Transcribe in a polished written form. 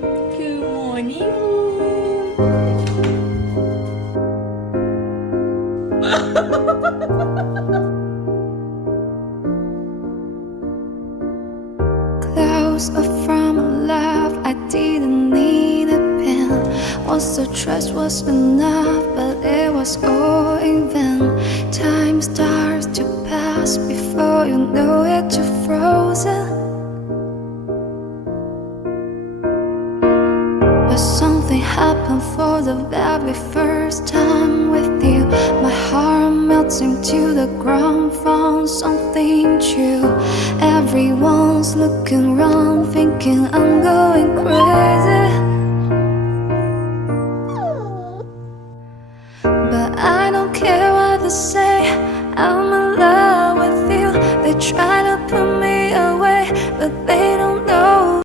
Good morning. Close up from a love, I didn't need a pen. Once the trust was enough, but it was all in vain. Time starts to pass before you know it, you're frozen. But something happened for the very first time with you. My heart melting to the ground, found something true. Everyone's looking around, thinking I'm